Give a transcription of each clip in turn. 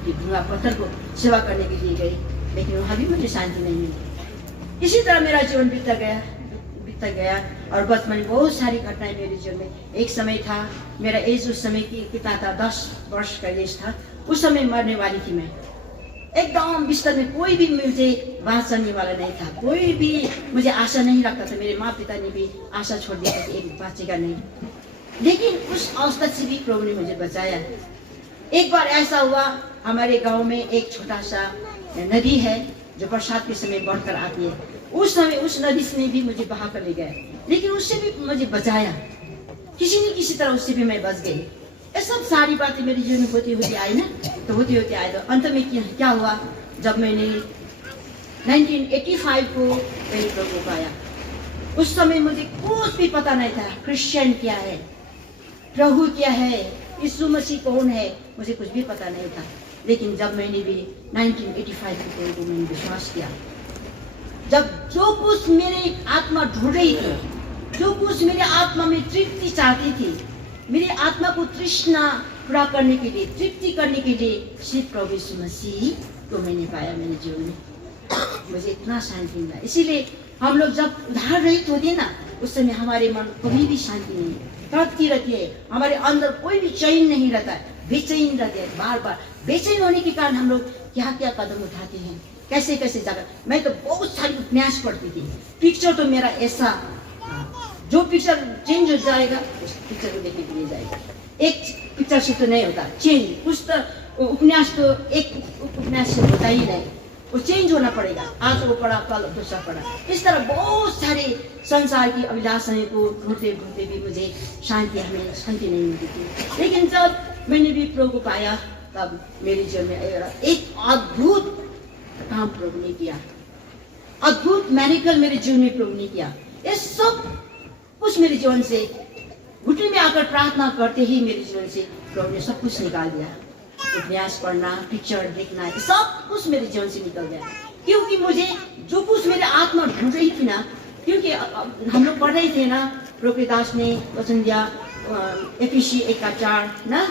मूर्ति धुआं पत्थर को सेवा करने के लिए गई, लेकिन वहाँ भी मुझे शांति नहीं मिली। इसी तरह मेरा जीवन बीतता गया और बचपन में बहुत सारी घटनाएं मेरे जीवन में। एक समय था, मेरा एज उस समय की कितना था, 10 वर्ष का एज था। उस समय मरने वाली थी मैं, एकदम बिस्तर में। कोई भी मुझे बाँचने वाला नहीं था, कोई भी मुझे आशा नहीं रखता था। मेरे माँ पिता ने भी आशा छोड़ दिया था कि एक बाँचेगा नहीं, लेकिन उस अवस्था से भी प्रभु ने मुझे बचाया। एक बार ऐसा हुआ, हमारे गांव में एक छोटा सा नदी है जो बरसात के समय बढ़कर आती है। उस समय उस नदी से भी मुझे बहा कर ले गया, लेकिन उससे भी मुझे बचाया। किसी न किसी तरह उससे भी मैं बच गई। ये सब सारी बातें मेरे जीवन में होती होती आई ना, तो होती होती आई। तो अंत में क्या हुआ, जब मैंने 1985 को मेरे प्रभु को पाया, उस समय मुझे कुछ भी पता नहीं था। क्रिश्चियन क्या है, प्रभु क्या है, यीशु मसीह कौन है, मुझे कुछ भी पता नहीं था। लेकिन जब मैंने भी 1985 के प्रभु को मैंने विश्वास किया, जब जो कुछ मेरे आत्मा ढूंढ रही थी, जो कुछ मेरे आत्मा में तृप्ति चाहती थी, मेरी आत्मा को तृष्णा पूरा करने के लिए, तृप्ति करने के लिए सिर्फ प्रभु यीशु मसीह को मैंने पाया मेरे जीवन में। मुझे इतना शांति मिला। इसीलिए हम लोग जब उधार रहित होते हैं ना, उस समय हमारे मन कभी भी शांति नहीं तड़पती रहती है, हमारे अंदर कोई भी चैन नहीं रहता है, बेचैन रहते हैं। बार बार बेचैन होने के कारण हम लोग क्या क्या कदम उठाते हैं, कैसे कैसे जगह। मैं तो बहुत सारी उपन्यास पढ़ती थी। पिक्चर तो मेरा ऐसा, जो पिक्चर चेंज हो जाएगा उस पिक्चर को देखने के लिए जाएगा। एक पिक्चर से तो नहीं होता चेंज, कुछ तो उपन्यास तो एक उपन्यास से होता ही नहीं, वो चेंज होना पड़ेगा। आज वो पढ़ा, कल दूसरा पढ़ा। इस तरह बहुत सारे संसार की अभिलाषाएं को ढूंढते ढूंढते भी मुझे हमें शांति नहीं मिलती थी। लेकिन जब मैंने भी प्रभु को पाया, तब मेरे जीवन में एक अद्भुत काम प्रभु ने किया, अद्भुत मैरिकल मेरे जीवन में प्रभु ने किया। ये सब कुछ मेरे जीवन से, घुटने में आकर प्रार्थना करते ही मेरे जीवन से प्रभु ने सब कुछ निकाल दिया। उपन्यास पढ़ना, पिक्चर देखना, सब कुछ मेरे जीवन से निकल गया। क्योंकि मुझे जो कुछ मेरे आत्मा ढूंढ रही थी ना, क्योंकि हम लोग पढ़ रहे थे ना, प्रभु दास ने वचन दिया एफिसी 1:4 ना,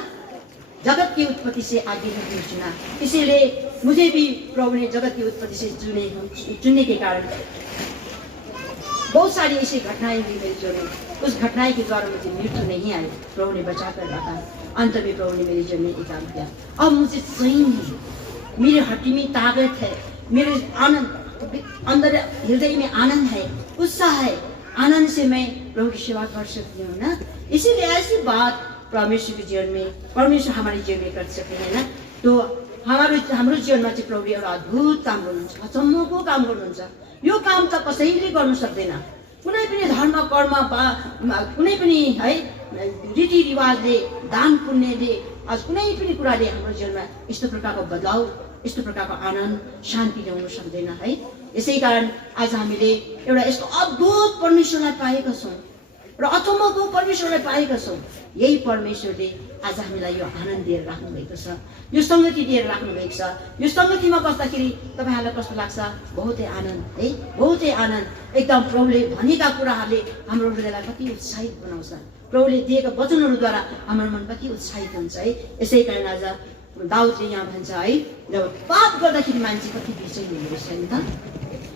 जगत की उत्पत्ति से आगे नहीं चुना। इसीलिए मुझे भी प्रभु ने जगत की उत्पत्ति से चुनने के कारण बहुत सारी ऐसी घटनाएं हुई मेरे जीवन में। उस घटनाएं के द्वारा मुझे मृत्यु नहीं आई, प्रभु ने बचा कर रखा। अंत में प्रभु ने मेरे जीवन में एक काम किया। अब मुझे चैन है, मेरे हड्डी में ताकत है, मेरे आनंद अंदर, हृदय में आनंद है, उत्साह है। आनंद से मैं प्रभु की सेवा कर सकती हूँ ना। इसीलिए ऐसी बात परमेश्वर के जीवन में, परमेश्वर हमारे जीवन में कर सकते हैं ना। तो हाम्रो जीवनमा चाहिँ प्रभुले एउटा अद्भुत काम गर्नुहुन्छ, अचम्मको काम गर्नुहुन्छ। यो काम त कसैले गर्नु सक्दैन। कुनै पनि धर्म कर्म कुनै पनि है रीतिरिवाजले, दान पुण्यले, आज कुनै पनि कुराले हाम्रो जीवनमा यस्तो प्रकारको बदलाव, यस्तो प्रकारको आनन्द, शान्ति ल्याउन सक्दैन है। यसै कारण आज हामीले एउटा यस्तो अद्भुत परमेश्वरलाई पाएका छौँ र अचम्मको परमेश्वरलाई पाएका छौँ। यही परमेश्वरले आज हामीलाई यो आनन्द दिएर राख्नु भएको छ, यो संगति दिएर राख्नु भएको छ। यो संगतिमा बस्दाखेरि तपाईँहरूलाई कस्तो लाग्छ? बहुतै आनन्द है, बहुतै आनन्द। एकदम प्रभुले भनेका कुराहरूले हाम्रो हृदयलाई कति उत्साहित बनाउँछ, प्रभुले दिएका वचनहरूद्वारा हाम्रो मन कति उत्साहित हुन्छ है। यसै कारण आज दाउदले यहाँ भन्छ है, जब पाप गर्दाखेरि मान्छे कति बेचैन हुँदो रहेछ नि त।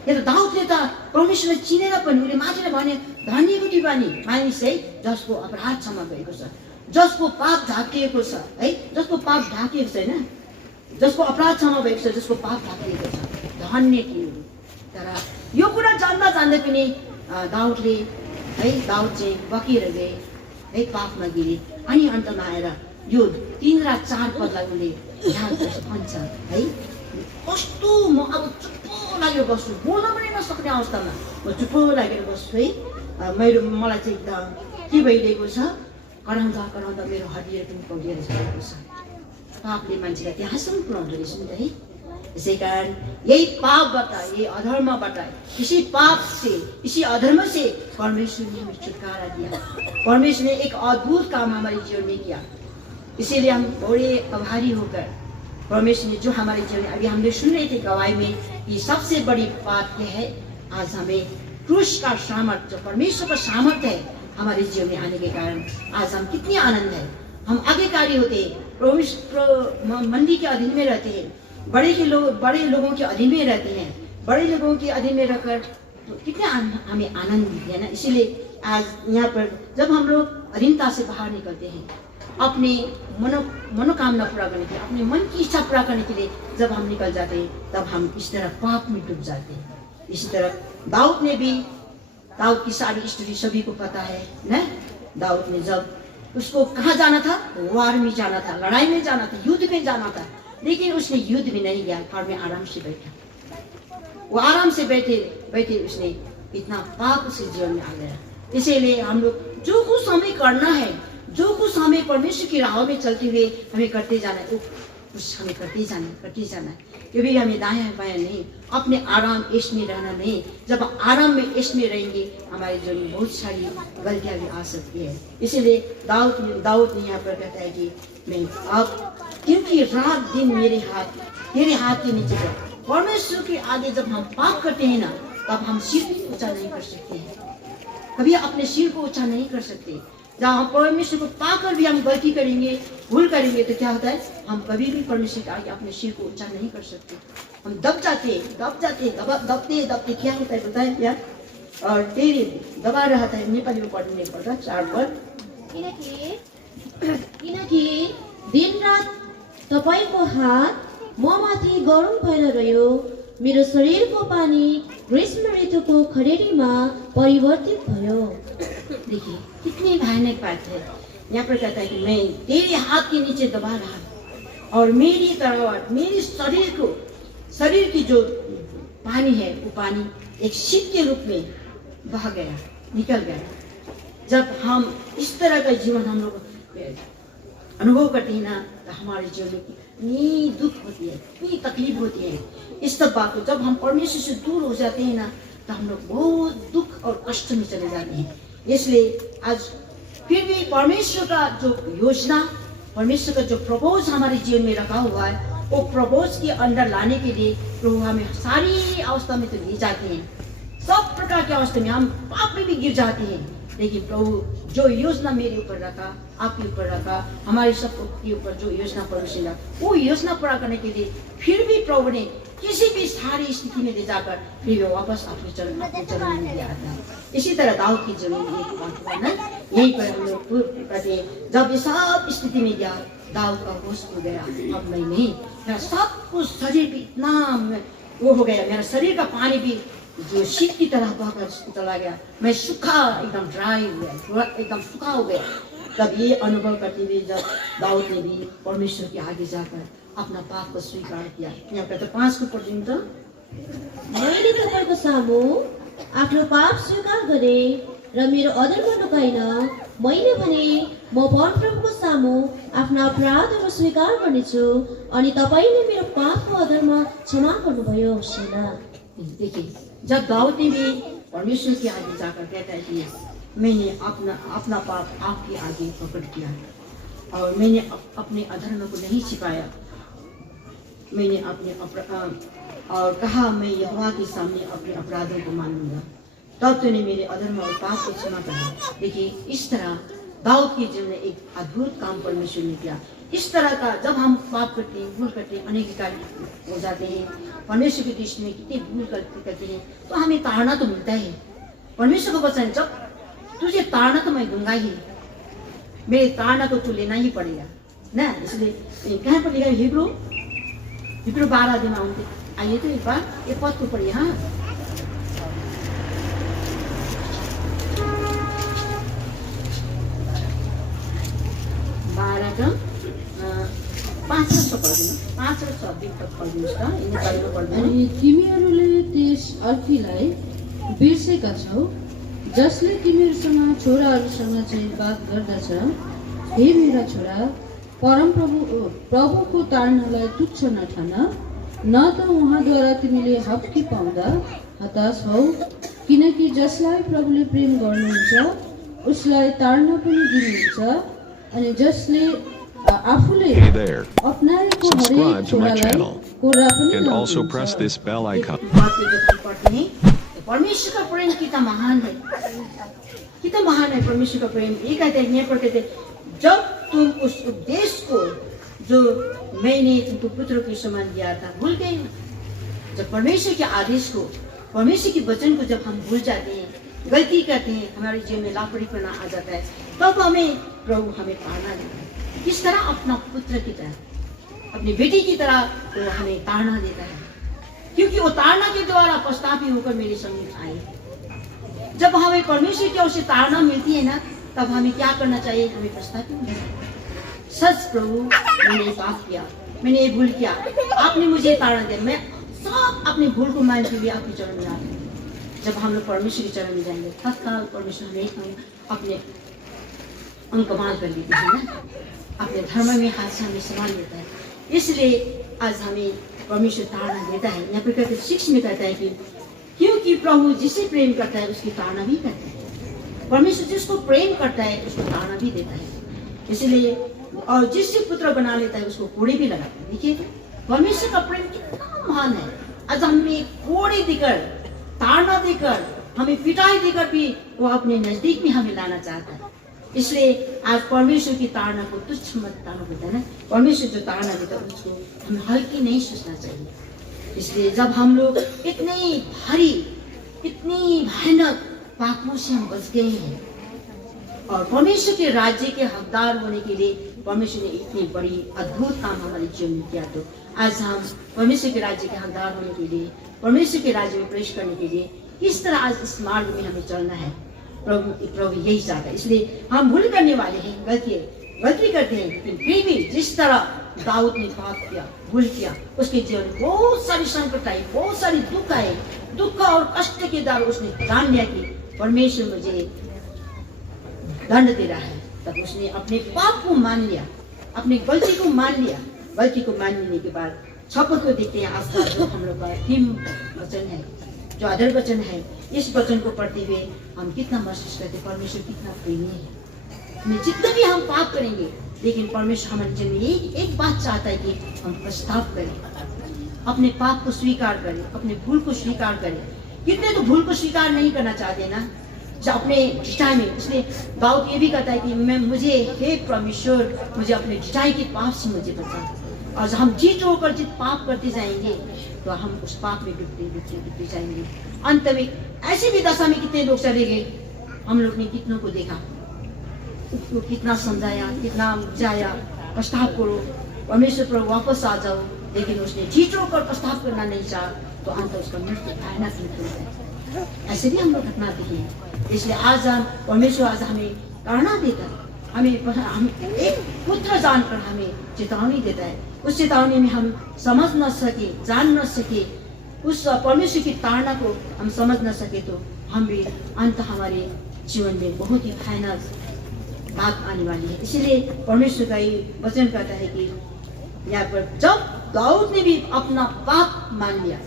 यो त दाउदले त परमेश्वरलाई चिनेर पनि उसले मान्छेले भने धन्यको दिवानी मानिस है जसको अपराध क्षमा भएको छ, जसको पाप ढाकिएको छ है, जसको पाप ढाकिएको छैन, जसको अपराध क्षमा भएको छ, जसको पाप ढाकिएको छ, धन्य के हो। तर यो कुरा जान्दा जान्दै पनि दाउदले है, दाउद चाहिँ बकेर गए है, पापमा गिरे। अनि अन्तमा आएर यो 3 र 4 पदलाई उसले यहाँ भन्छ है, कस्तो म अब चुप्पो लागेर बस्छु, बोल्न पनि नसक्ने अवस्थामा म चुप्पो लागेर बस्छु है। मलाई चाहिँ एकदम के भइरहेको छ, कराउँदा कराउँदा मेरो हड्डीहरू पनि कौलिएर जाएको छ। पापले मान्छेलाई त्यहाँसम्म पुऱ्याउँदो रहेछ नि त है। यसै कारण यही पापबाट, यही अधर्मबाट, इसी पाप से, इसी अधर्म से परमेश्वर ने हमें छुटकारा दिया। परमेश्वर ने एक अद्भुत काम हमारे जीवन में किया। इसीलिए हम बड़े आभारी होकर परमेश्वर ने जो हमारे जीवन, अभी हमने सुन रहे थे गवाही में, ये सबसे बड़ी बात यह है, आज हमें क्रूस का सामर्थ्य, जो परमेश्वर का सामर्थ्य है हमारे जीवन में आने के कारण आज हम कितने आनंद है, हम आज्ञाकारी होते, मंदी के अधीन में रहते हैं, बड़े लोगों के अधीन में रहते हैं। बड़े लोगों के अधीन में रहकर तो कितना हमें आनंद मिलता है ना। इसीलिए आज यहाँ पर जब हम लोग अधीनता से बाहर निकलते हैं, अपने मनोकामना पूरा करने के लिए, अपने मन की इच्छा पूरा करने के लिए जब हम निकल जाते हैं, तब हम इस तरह पाप में डूब जाते हैं। इसी तरह दाऊद की सारी स्टोरी सभी को पता है न। दाऊद ने जब उसको कहाँ जाना था, वार में जाना था, लड़ाई में जाना था, युद्ध में जाना था, लेकिन उसने युद्ध में नहीं गया, घर में आराम से बैठा। वो आराम से बैठे उसने इतना पाप उसके जीवन में आ गया। इसीलिए हम लोग जो कुछ हमें करना है, जो कुछ हमें परमेश्वर की राह में चलते हुए हमें करते जाना है, कुछ हमें करते जाना है। कभी हमें दायां बायां नहीं, अपने आराम ऐश में रहना नहीं। जब आराम में ऐश में रहेंगे, हमारे जीवन में बहुत सारी गलतियां भी आ सकती है। इसीलिए दाऊद ने यहाँ पर कहता है कि मैं अब, क्योंकि रात दिन तेरे हाथ के नीचे है। परमेश्वर के आगे जब हम पाप करते हैं ना, तब हम सिर भी ऊंचा नहीं कर सकते हैं, कभी अपने सिर को ऊंचा नहीं कर सकते। जहाँ हम परमेश्वर को पाकर भी हम गलती करेंगे, भूल करेंगे, तो क्या होता है, हम कभी भी परमेश्वर के आगे अपने सिर को ऊंचा नहीं कर सकते। हम दबते क्या होता है बताए क्या, और तेरे दबा रहा था। नेपाली में पढ़ने पर्दा 4 पर, किनकि दिन रात तपाईको हात ममाथि गरम भएर रह्यो, मेरो शरीरको पानी ग्रीष्म ऋतुको खडेरीमा परिवर्तित भयो। देखिए कितनी भयानक बात है। यहाँ पर कहता है कि मैं तेरे हाथ के नीचे दबा रहा और मेरी तलवार मेरे शरीर की जो पानी है, वो पानी एक शीत के रूप में बह गया, निकल गया। जब हम इस तरह का जीवन हम लोग अनुभव करते हैं ना, तो हमारे जीवन में कितनी दुख होती है, कितनी तकलीफ होती है। इस सब बात को जब हम परमेश्वर से दूर हो जाते हैं ना, तो हम लोग बहुत दुख और कष्ट में चले जाते हैं। इसलिए आज फिर भी परमेश्वर का जो योजना, परमेश्वर का जो प्रपोज हमारे जीवन में रखा हुआ है, वो प्रपोज के अंदर लाने के लिए प्रभु हमें सारी अवस्था में तो ले जाते हैं। सब प्रकार की अवस्था में हम पाप में भी गिर जाते हैं, लेकिन प्रभु जो योजना मेरे ऊपर रखा, आपके ऊपर रखा, हमारे सबके ऊपर जो योजना परमेश्वर ने, वो योजना पूरा करने के लिए फिर भी प्रभु ने किसी भी सारी स्थिति में ले जाकर फिर वो वापस अपने चरण में ले आता है। इसी तरह दाऊद की जीवन में एक बात हुआ ना, यही पर हम लोग कहते हैं, जब ये सब स्थिति में गया, दाऊद का होश हो गया, अब मैं नहीं, मेरा सब कुछ शरीर भी इतना वो हो गया, मेरा शरीर का पानी भी जो शीत की तरह बहकर चला गया, मैं सूखा, एकदम ड्राई हो गया, एकदम सूखा हो गया। तब ये अनुभव करते हुए जब दाऊद ने भी परमेश्वर के आगे जाकर अपना पाप को स्वीकार किया। यहाँ पे तो 5 को पढ़िदिनु त, मैले तपाईको सामु आफ्नो पाप स्वीकार गरे र मेरो अधर्म लुकाइन। मैले भने म परमप्रभुको सामु आफ्ना अपराधहरू स्वीकार गर्नेछु अनि तपाईले मेरो पापको अधर्म क्षमा गर्नुभयो। सेला। देखिए जब दाऊद ने भी परमेश्वर के आगे जाकर कहता है कि मैंने अपना पाप आपके आगे प्रकट किया और मैंने अपने अधर्म को नहीं छिपाया, मैंने और कहा मैं यहोवा के सामने अपने अपराधों को मान लूंगा, तब तूने मेरे अधर्म और पाप को क्षमा करा। देखिए इस तरह दाऊद के जीवन में एक अद्भुत काम परमेश्वर ने किया। इस तरह का जब हम पाप करते हैं, भूल करते हैं, अनेक कार्य हो जाते हैं, परमेश्वर की दृष्टि में कितनी भूल करते हैं, तो हमें ताड़ना तो मिलता है। परमेश्वर को वचन, जब तुझे ताड़ना तो मैं दूंगा ही, मेरे ताड़ना को तू लेना ही पड़ेगा ना। इसलिए कहाँ पर लिखा है, हिब्रू 12 दिन आइए तो एक बार ये पद को पढ़िए। हाँ 12 का 5 र 6 पढ्दिनुहोस् त, नेपालीमा पढ्दैन। अनि तिमीहरूले त्यस अर्कीलाई बिर्सेका छौ जसले तिमीहरूसँग छोराहरूसँग चाहिँ बात गर्दछ, हे मेरा छोरा, प्रभुको ताडनालाई तुच्छ नठान, न त उहाँद्वारा तिमीले हप्की पाउँदा हताश हौ, किनकि जसलाई प्रभुले प्रेम गर्नुहुन्छ उसलाई ताडना पनि दिनुहुन्छ, अनि जसले आफूले अपनाएको हरेक छोरालाई कोरा पनि and also press this bell icon. परमेश्वर का प्रेम कितना महान है, कितना महान है परमेश्वर का प्रेम। ये कहते हैं, जब तुम उस उपदेश को जो मैंने तुमको पुत्र के समान दिया था भूल गए हो। जब परमेश्वर के आदेश को, परमेश्वर के वचन को जब हम भूल जाते हैं, गलती करते हैं, हमारे जीवन में लापरवाहीपना आ जाता है, तब प्रभु हमें ताड़ना देता है। किस तरह अपना पुत्र की तरह, अपनी बेटी की तरह वो हमें ताड़ना देता है, क्योंकि वो ताड़ना के द्वारा पछतावी होकर मेरे समीप आए। जब हमें परमेश्वर की ओर से ताड़ना मिलती है ना, तब हमें क्या करना चाहिए? हमें पछतावी होना चाहिए। सच प्रभु, मैंने ये पाप किया, मैंने ये भूल किया, आपने मुझे ताड़ना दिया, मैं सब अपने भूल को मानते हुए आपके चरण में आते हैं। जब हम लोग परमेश्वर के चरण में जाएंगे, तत्काल परमेश्वर हमें अपने अंकमाल कर लेते हैं ना, अपने धर्म में हाथ से हमें संभाल लेता है। इसलिए आज हमें परमेश्वर ताड़ना देता है। यहाँ पर शिक्ष में कहता है कि क्योंकि प्रभु जिसे प्रेम करता है उसकी ताड़ना भी करता है। परमेश्वर जिसको प्रेम करता है उसको ताड़ना भी देता है। इसलिए और जिससे पुत्र बना लेता है उसको कोड़े भी लगाता है। देखिए परमेश्वर का प्रेम कितना महान है। आज हमें कोड़े देकर, ताड़ना देकर, हमें पिटाई देकर भी वो अपने नजदीक में हमें लाना चाहता है। इसलिए आज परमेश्वर की ताड़ना को तुच्छ मत ताड़ना होता है ना, परमेश्वर जो ताड़ना देता है उसको हमें हल्की नहीं सोचना चाहिए। इसलिए जब हम लोग इतनी भारी, इतनी भयानक पापों से हम बच गए हैं और परमेश्वर के राज्य के हकदार होने के लिए परमेश्वर ने इतनी बड़ी अद्भुत काम हमारे जीवन में किया, तो आज हम परमेश्वर के राज्य के हकदार होने के लिए, परमेश्वर के राज्य में प्रवेश करने के लिए किस तरह आज इस मार्ग में हमें चलना है, प्रभु यही चाहता है। इसलिए हम भूल करने वाले हैं, गलती करते हैं, लेकिन फिर भी जिस तरह दाऊद ने पाप किया, भूल किया, उसके जीवन में बहुत सारी संकट आई, बहुत सारी दुख आए, दुख और कष्ट के द्वारा उसने जान लिया कि परमेश्वर मुझे दंड दे रहा है। तब उसने अपने पाप को मान लिया, अपनी गलती को मान लिया। गलती को मान लेने के बाद शपथ को देखते हैं। आज का जो हम लोग का हिम वचन है, जो आदर वचन है, इस वचन को पढ़ते हुए हम कितना महसूस करते हैं परमेश्वर कितना प्रेमी है। जितने भी हम पाप करेंगे, लेकिन परमेश्वर हमारे जीवन में एक बात चाहता है कि हम पछताव करें, अपने पाप को स्वीकार करें, अपने भूल को स्वीकार करें। कितने तो भूल को स्वीकार नहीं करना चाहते ना, जो अपने ढिठाई में। इसलिए दाऊद ये भी कहता है कि मुझे हे परमेश्वर, मुझे अपने ढिठाई के पाप से मुझे बचा। और हम जीत होकर जित पाप करते जाएंगे तो हम उस पाप में डूबते जाएंगे। अंत में ऐसी भी दशा में कितने लोग चले गए। हम लोग ने कितनों को देखा, उसको कितना समझाया, कितना बुझाया, पछताव करो, परमेश्वर पर वापस आ जाओ, लेकिन उसने जीत होकर पछताव करना नहीं चाहा, तो अंत उसका मृत्यु भयानक मृत्यु है। ऐसे भी हम लोग घटना देखे। इसलिए आज हम परमेश्वर आज हमें ताड़ना देता है, हम एक पुत्र जानकर हमें चेतावनी देता है। उस चेतावनी में हम समझ न सके, जान न सके, उस परमेश्वर की ताड़ना को हम समझ न सके, तो हम भी अंत हमारे जीवन में बहुत ही भयानक बात आने वाली है। इसीलिए परमेश्वर का ये वचन कहता है कि यहाँ पर जब दाऊद ने भी अपना पाप मान लिया,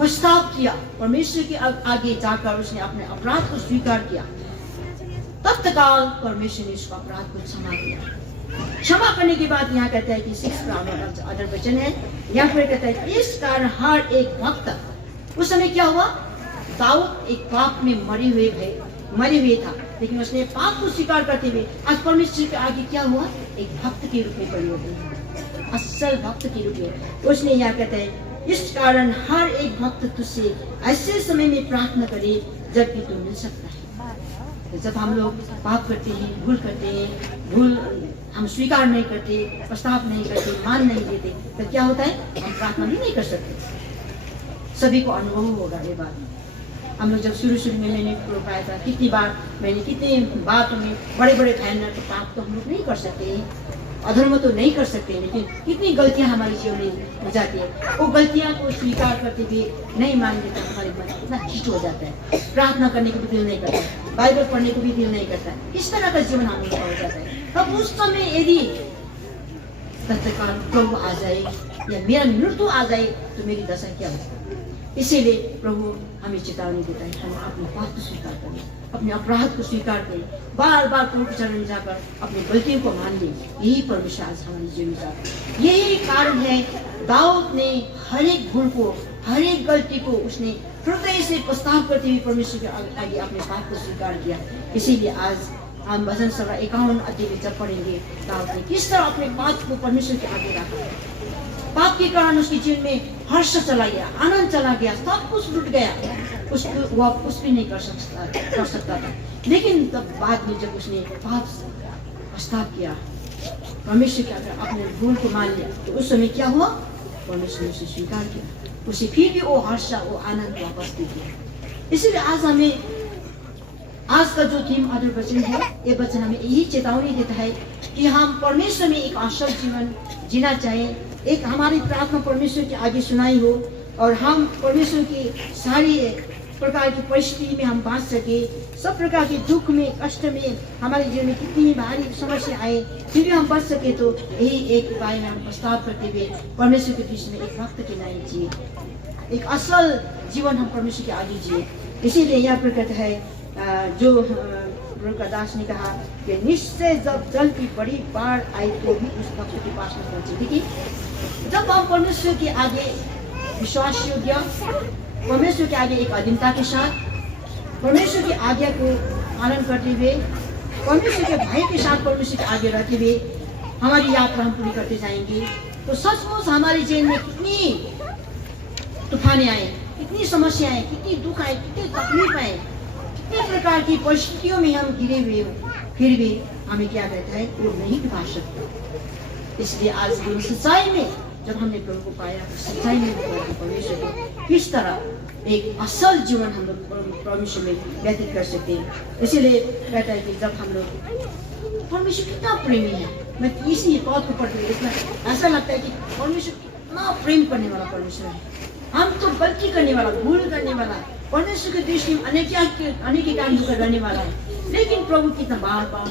पछताव किया, परमेश्वर के आगे जाकर उसने अपने अपराध को स्वीकार किया, तब तत्काल परमेश्वर ने उसका अपराध को क्षमा किया। क्षमा करने के बाद यहाँ कहता है कि 6 अदर वचन है, यहाँ पर कहता है इस कारण हर एक भक्त, उस समय क्या हुआ, दाऊद एक पाप में मरे हुए था, लेकिन उसने पाप को स्वीकार करते हुए आज परमेश्वर के आगे क्या हुआ, एक भक्त के रूप में परिवर्तन हुआ, असल भक्त के रूप में। उसने यहाँ कहता है इस कारण हर एक भक्त तुझसे ऐसे समय में प्रार्थना करे जबकि तू मिल सकता है। तो जब हम लोग पाप करते हैं, भूल करते हैं, भूल हम स्वीकार नहीं करते, पछताव नहीं करते, मान नहीं देते, तो क्या होता है, हम प्रार्थना भी नहीं कर सकते। सभी को अनुभव होगा ये बात। हम लोग जब शुरू में मैंने पाया था, कितनी बातों में बड़े भयानक पाप तो हम लोग नहीं कर सकते, अधर्म तो नहीं कर सकते, लेकिन कितनी गलतियां हमारे जीवन में हो जाती है। वो गलतियां को स्वीकार करते हुए नहीं मान देता, हमारे मन कितना हिट हो जाता है, प्रार्थना करने को भी दिल नहीं करता, बाइबल पढ़ने को भी दिल नहीं करता। इस तरह का जीवन हम लोग का हो जाता है। तब उस समय यदि तत्काल प्रभु आ जाए या मेरा मृत्यु आ जाए तो मेरी दशा क्या होगी। इसीलिए प्रभु हमें चेतावनी देता है, हम अपने पाप को स्वीकार करें, अपने अपराध को स्वीकार करें, बार बार प्रभु के चरण में जाकर अपनी गलतियों को मान लें। यही परमेश्वर आज हमारे जीवन में चाहता है। यही कारण है दाऊद ने हर एक भूल को, हर एक गलती को उसने हृदय से पछताव करते हुए परमेश्वर के आगे अपने पाप को स्वीकार किया। इसीलिए आज हम भजन संग्रह 51 अध्याय में जब पढ़ेंगे दाऊद ने किस तरह अपने पाप को परमेश्वर के आगे रखा। पाप के कारण उसके जीवन में हर्ष चला गया, आनंद चला गया, सब कुछ लुट गया, उसको वह कुछ भी नहीं कर सकता था। लेकिन तब बाद में जब उसने पाप पछतावा किया, परमेश्वर के आगे अपने भूल को मान लिया, तो उस समय क्या हुआ? परमेश्वर ने उसे स्वीकार किया, उसे फिर भी वो हर्ष वो आनंद वापस दे दिया। इसीलिए आज का जो थीम आदर वचन है, ये वचन हमें यही चेतावनी देता है कि हम परमेश्वर में एक असल जीवन जीना चाहें, एक हमारी प्रार्थना परमेश्वर के आगे सुनाई हो और हम परमेश्वर की सारी प्रकार की परिस्थिति में हम बाँच सके। सब प्रकार के दुख में, कष्ट में, हमारे जीवन में कितनी भारी समस्या आए फिर भी हम बच सके, तो यही एक उपाय में हम प्रस्ताव करते हुए परमेश्वर के बीच में एक भक्त के नाई जिए, एक असल जीवन हम परमेश्वर के आगे जिए। इसीलिए यहाँ पर कहता है जो का दास ने कहा कि निश्चय जब जल की बड़ी बाढ़ आई तो भी उस भक्त के पास में पहुंचे। देखिए, जब हम परमेश्वर के आगे विश्वास योग्य, परमेश्वर के आगे एक अधीनता के साथ, परमेश्वर की आज्ञा को पालन करते हुए, परमेश्वर के भय के साथ परमेश्वर के आगे रहते हुए हमारी यात्रा हम पूरी करते जाएंगे, तो सचमुच हमारे जीवन में कितनी तूफानें आए, कितनी समस्या आए, कितनी दुख आए, कितनी तकलीफ आए, कितने प्रकार की परिस्थितियों में हम घिरे हुए हो, फिर भी हमें क्या कहता है? वो नहीं डुबा सकते। इसलिए आज भी सच्चाई में जब हमने प्रभु को पाया, तो सच्चाई में परमेश्वर को किस तरह एक असल जीवन हम लोग परमेश्वर में व्यतीत कर सकते हैं। इसीलिए कहता है कि जब हम लोग, परमेश्वर कितना प्रेमी है, मैं इसी पद को पढ़ते हुए इतना ऐसा लगता है कि परमेश्वर कितना प्रेम करने वाला परमेश्वर है। हम तो गलती करने वाला, भूल करने वाला, परमेश्वर के दृष्टि में अनेक काम करने वाला है, लेकिन प्रभु कितना बार बार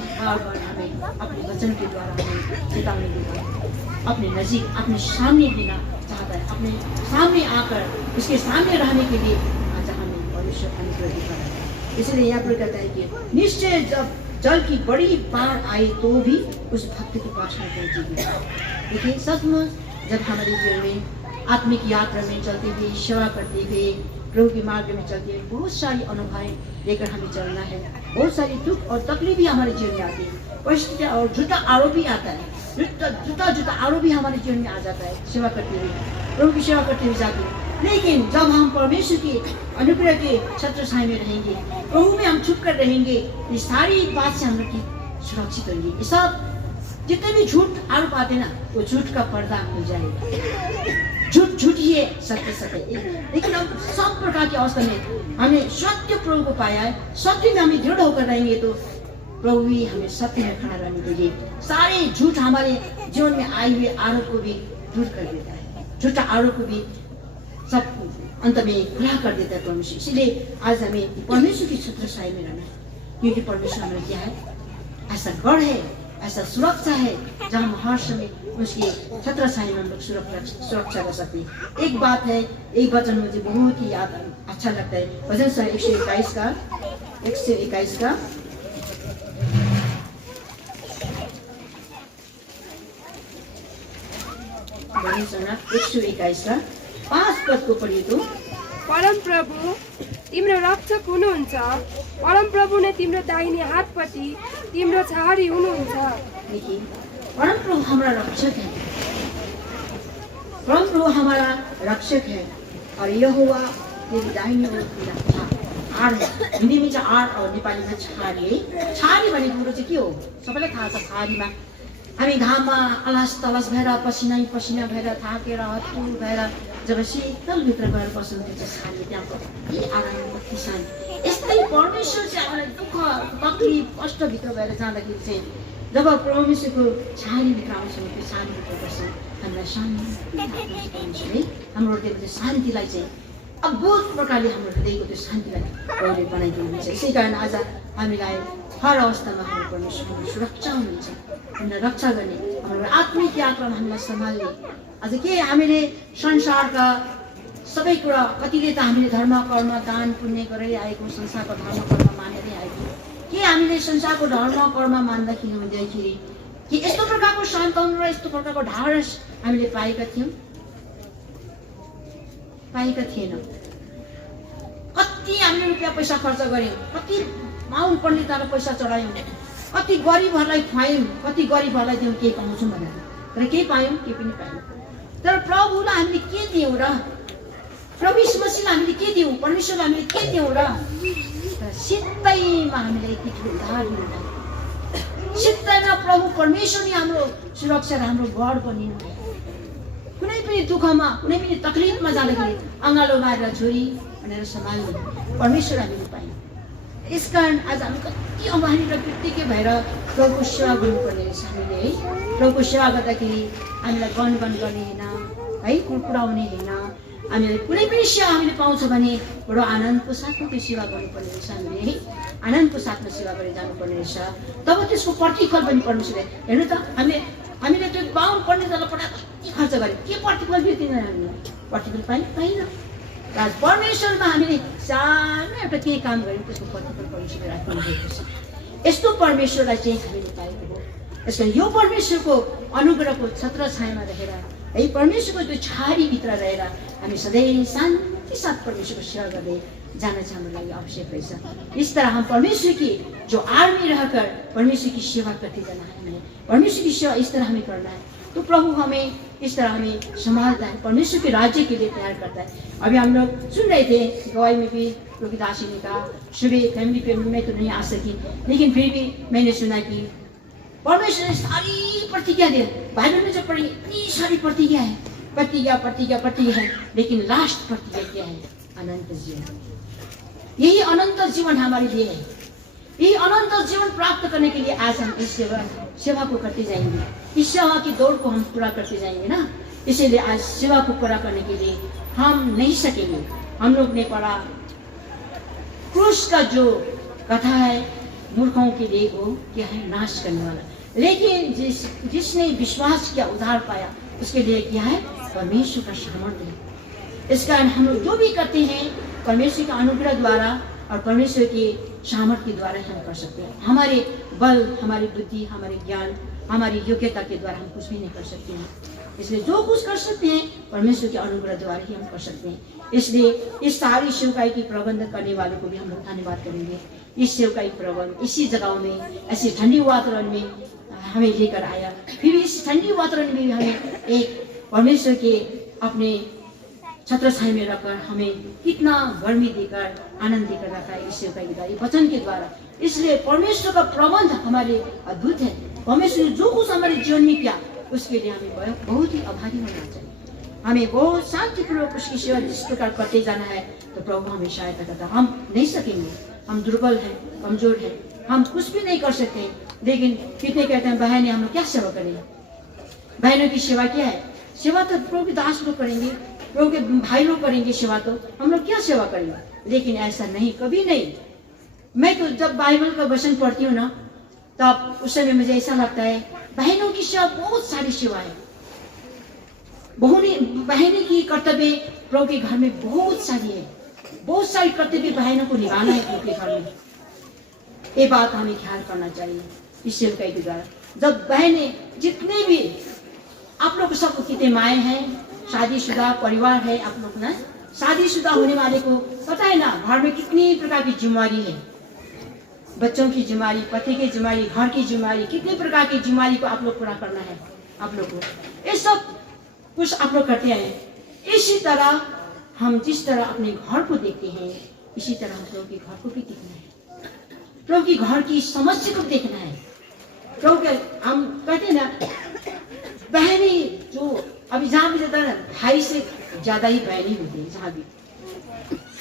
हमें अपने वचन के द्वारा हमें चेतावनी देता है, अपने नजीक, अपने सामने लेना चाहता है, अपने सामने आकर उसके सामने रहने के लिए आज हमें परमेश्वर अनुग्रह देता है। इसलिए यहाँ पर कहता है कि निश्चय जब जल की बड़ी बाढ़ आई तो भी उस भक्त के पास में पहुंचेगी। देखिए, सचमुच जब हमारे जीवन में आत्मिक यात्रा में चलते हुए, सेवा करते हुए, प्रभु के मार्ग में चलते हुए बहुत सारी अनुभवें लेकर हमें चलना है, बहुत सारी दुख और तकलीफ भी हमारे जीवन में आती है, परिस्थितियाँ और झूठा आरोप भी आता है, झूठा आरोप भी हमारे जीवन में आ जाता है। सेवा करते हुए, प्रभु की सेवा करते हुए जाते हैं, लेकिन जब हम परमेश्वर के अनुग्रह के छत्र छाया में रहेंगे, प्रभु में हम छुप कर रहेंगे, ये सारी बात से हम लोग सुरक्षित होंगे। ये सब जितने भी झूठ आरोप आते ना, वो झूठ का पर्दा खुल जाएगा। झूठ ही है, सत्य। लेकिन हम सब प्रकार की अवस्था में हमें सत्य प्रभु को पाया है, सत्य में हमें दृढ़ होकर रहेंगे, तो प्रभु भी हमें सत्य में खड़ा रहने के लिए सारे झूठ हमारे जीवन में आए हुए आरोप को भी दूर कर देता है, झूठा आरोप को भी सब अंत में खुला कर देता है परमेश्वर। इसलिए आज हमें परमेश्वर की छत्र छाया में रहना है, क्योंकि परमेश्वर हमें क्या है? ऐसा गढ़ है, ऐसा सुरक्षा है, जहाँ हम हर समय उसके छत्र छाया में हम लोग सुरक्षा कर सकते हैं। एक बात है, एक वचन मुझे बहुत ही याद अच्छा लगता है, भजन संग्रह 121 का भजन संग्रह 121 का 5 पद को पढिए तो, परम प्रभु तिम्रो रक्षक हुनुहुन्छ, परम प्रभु ने तिम्रो दाहिने हातपट्टि तिम्रो छहारी हुनुहुन्छ। देखिए, परम प्रभु हमारा रक्षक है, परम प्रभु हमारा रक्षक है, और यहोवा तेरी दाहिने ओर तेरा छार है। हिन्दी में चाहिँ आर और नेपाली में छहारी है। छहारी भनेको कुरो चाहिँ के हो? सबैलाई थाहा छ। छहारीमा हामी घाममा अलस भएर, पसिना भएर, थाकेर हत्तु भएर जब शीतलभित्र गएर बस्नुहुन्छ, छहारी त्यहाँको के आराम, कति शान्ति। यस्तै परमेश्वर चाहिँ हामीलाई दुःख, तकलिफ, कष्टभित्र भएर जाँदाखेरि चाहिँ जब परमेश्वरको छहारीभित्र आउँछौँ, त्यो छहारीभित्र बस्छौँ, हामीलाई शान्ति है, हाम्रो हृदयको शान्तिलाई चाहिँ अद्भुत प्रकारले हाम्रो हृदयको त्यो शान्तिलाई प्रभुले बनाइदिनुहुन्छ। यसै कारण आज हामीलाई हर अवस्थामा हाम्रो परमेश्वर हाम्रो सुरक्षा हुनुहुन्छ, हामीलाई रक्षा गर्ने, हाम्रो आत्मिक यात्रामा हामीलाई सम्हाल्ने। आज के हामीले संसारका सबै कुरा, कतिले त हामीले धर्म कर्म दान पुण्य गरेर आएको, संसारको धर्म कर्म मानेरै आएको, के हामीले संसारको धर्म कर्म मान्दाखेरि हुँदाखेरि कि यस्तो प्रकारको सन्तान र यस्तो प्रकारको ढाडस हामीले पाएका थिएनौँ। कति हामीले रुपियाँ पैसा खर्च गऱ्यौँ, कति माउन पण्डितलाई पैसा चढायौँ, कति गरिबहरूलाई खुवायौँ, कति गरिबहरूलाई दियौँ केही पाउँछौँ भनेर, तर केही पायौँ? केही पनि पायौँ। तर प्रभुलाई हामीले के दियौँ र? प्रभु यीशु मसीहलाई हामीले के दियौँ? परमेश्वरलाई हामीले के दियौँ र? तर सित्तैमा हामीले यति ठुलो उद्धार दिनुभयो। सित्तैमा प्रभु परमेश्वर नै हाम्रो सुरक्षा र हाम्रो गढ बनिनु भयो। कुनै पनि दुःखमा, कुनै पनि तकलिफमा जाँदाखेरि अँगालो मारेर छोरी भनेर सम्हाल्नु परमेश्वर हामीले पायौँ। यसकारण आज हामी कति अभानी र कृतज्ञ भएर प्रभुको सेवा गर्नुपर्ने रहेछ हामीले है। प्रभुको सेवा गर्दाखेरि हामीलाई गनगन गर्ने होइन है, कुरकुराउने होइन। हामीले कुनै पनि सेवा हामीले पाउँछ भने बडो आनन्दको साथमा त्यो सेवा गर्नुपर्ने रहेछ हामीले है। आनन्दको साथमा सेवा गरेर जानुपर्ने रहेछ। तब त्यसको प्रतिफल पनि परमेश्वरले हेर्नु त, हामीले त्यो बाहुन पढ्ने जसलाई पढाएर कति खर्च गऱ्यौँ, के प्रतिफल दिँदैन हामीलाई? प्रतिफल पाइँदैन। परमेश्वरमा हामीले सानो एउटा केही काम गऱ्यौँ, त्यसको प्रतिफल परमेश्वरले राख्नुभएको छ। यस्तो परमेश्वरलाई चाहिँ हामीले पाएको हो। यसकारण यो परमेश्वरको अनुग्रहको छत्र छायामा रहेर है, परमेश्वरको त्यो छारीभित्र रहेर हामी सधैँ शान्ति साथ परमेश्वरको सेवा गर्दै जाना चाहिँ हाम्रो लागि आवश्यक रहेछ। इस तरह हम परमेश्वर की जो आर्मी रहकर परमेश्वर की सेवा करते जाना है हमें। परमेश्वर की सेवा इस तरह हमें करना है तो प्रभु हमें इस तरह हमें संभालता है, परमेश्वर के राज्य के लिए तैयार करता है। अभी हम लोग सुन रहे थे गवाही में भी क्योंकि दासी ने कहा सुबह फैमिली पे मैं तो नहीं आ सकी, लेकिन फिर भी मैंने सुना कि परमेश्वर ने सारी प्रतिज्ञा दी। बाइबल में जो पढ़ी इतनी सारी प्रतिज्ञा है, प्रतिज्ञा है, लेकिन लास्ट प्रतिज्ञा क्या है? अनंत जीवन। यही अनंत जीवन हमारे लिए है। यही अनंत जीवन प्राप्त करने के लिए आज हम इस सेवा को करते जाएंगे, इस सेवा की दौड़ को हम पूरा करते जाएंगे ना। इसीलिए आज सेवा को पूरा करने के लिए हम नहीं सकेंगे। हम लोग ने पढ़ा क्रूस का जो कथा है, मूर्खों के लिए वो क्या है? नाश करने वाला। लेकिन जिसने विश्वास किया, उद्धार पाया, उसके लिए क्या है? परमेश्वर का सामर्थ्य है। इस कारण हम लोग जो भी करते हैं परमेश्वर का अनुग्रह द्वारा और परमेश्वर के सामर्थ्य के द्वारा हम कर सकते हैं। हमारे बल, हमारी बुद्धि, हमारे ज्ञान, हमारी योग्यता के द्वारा हम कुछ भी नहीं कर सकते हैं। इसलिए जो कुछ कर सकते हैं परमेश्वर के अनुग्रह द्वारा ही हम कर सकते हैं। इसलिए इस सारी सेवकाई की प्रबंध करने वालों को भी हम लोग धन्यवाद करेंगे। इस सेवकाई प्रबंध इसी जगहों में, ऐसी ठंडी वातावरण में हमें लेकर आया। फिर इस ठंडी वातावरण में भी हमें एक परमेश्वर के अपने छत्र छाया में रखकर हमें कितना गर्मी देकर, आनंद देकर रखा है इस सेवकाई के द्वारा, वचन के द्वारा। इसलिए परमेश्वर का प्रबंध हमारे अद्भुत है। परमेश्वर ने जो कुछ हमारे जीवन में किया उसके लिए हमें बहुत ही आभारी होना चाहिए। हमें बहुत शांतिपूर्वक उसकी सेवा जिस प्रकार करते जाना है तो प्रभु हमें सहायता करता। हम नहीं सकेंगे, हम दुर्बल हैं, कमजोर हैं, हम कुछ भी नहीं कर सकते। लेकिन कितने कहते हैं बहनें हम लोग क्या सेवा करें? बहनों की सेवा क्या है? सेवा तो प्रभु के दास लोग करेंगे, प्रभु के भाई लोग करेंगे सेवा, तो हम लोग क्या सेवा करेंगे? लेकिन ऐसा नहीं, कभी नहीं। मैं तो जब बाइबल का वचन पढ़ती हूँ ना तब उस समय मुझे ऐसा लगता है बहनों की सेवा, बहुत सारी सेवा है। बहनों की कर्तव्य प्रभु के घर में बहुत सारी है, बहुत सारी कर्तव्य बहनों को निभाना है प्रभु के घर में। ये बात हमें ख्याल करना चाहिए इस सेवकाई के द्वारा। जब बहनें जितने भी आप लोग सबको कितने माए हैं, शादीशुदा परिवार है आप लोग ना, शादीशुदा होने वाले को पता है ना घर में कितनी प्रकार की जिम्मेवारी है। बच्चों की जिम्मेवारी, पति की जिम्मेवारी, घर की जिम्मेवारी, कितने प्रकार की जिम्मेवारी को आप लोग पूरा करना है। आप लोग को ये सब कुछ आप लोग करते हैं। इसी तरह हम जिस तरह अपने घर को देखते हैं इसी तरह हम प्रभु के घर को भी देखना है, प्रभु की घर की समस्या को देखना है। प्रभु के हम कहते हैं ना बहनी जो अभी जहाँ भी जाता है भाई से ज्यादा ही बहनी होती है। जहाँ भी